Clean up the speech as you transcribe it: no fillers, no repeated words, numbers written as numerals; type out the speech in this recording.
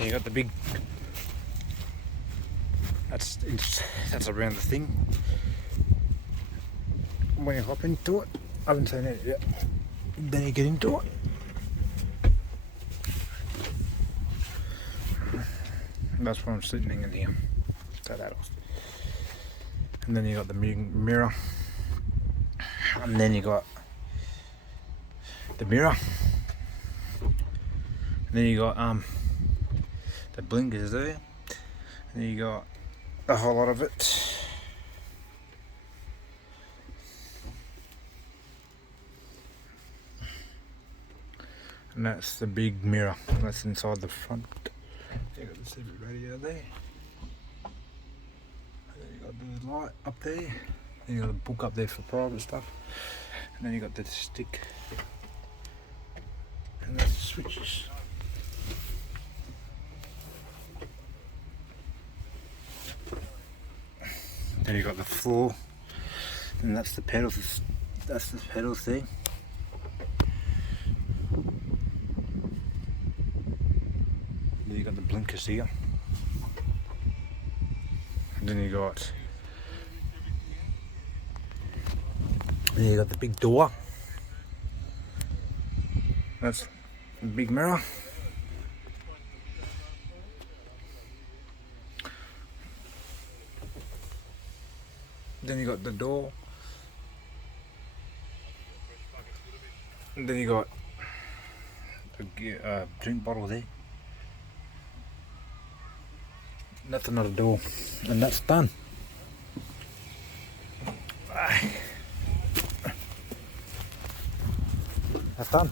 You got the big. That's around the thing. When you hop into it, I haven't seen it yet. Then you get into it. That's where I'm sitting in here. So that was. And then you got the mirror. And then you got the mirror. And then you got the blinkers there. And then you got a whole lot of it. And that's the big mirror. That's inside the front. You got the CB radio there. And then you got the light up there. Then you got a book up there for private stuff. And then you got the stick. And that's the switches. Then you got the floor. And that's the pedals. That's the pedals there. Then you got the blinkers here. And then you got the big door. That's the big mirror. Then you got the door. And then you got a drink bottle there. That's another door. And that's done. That's done.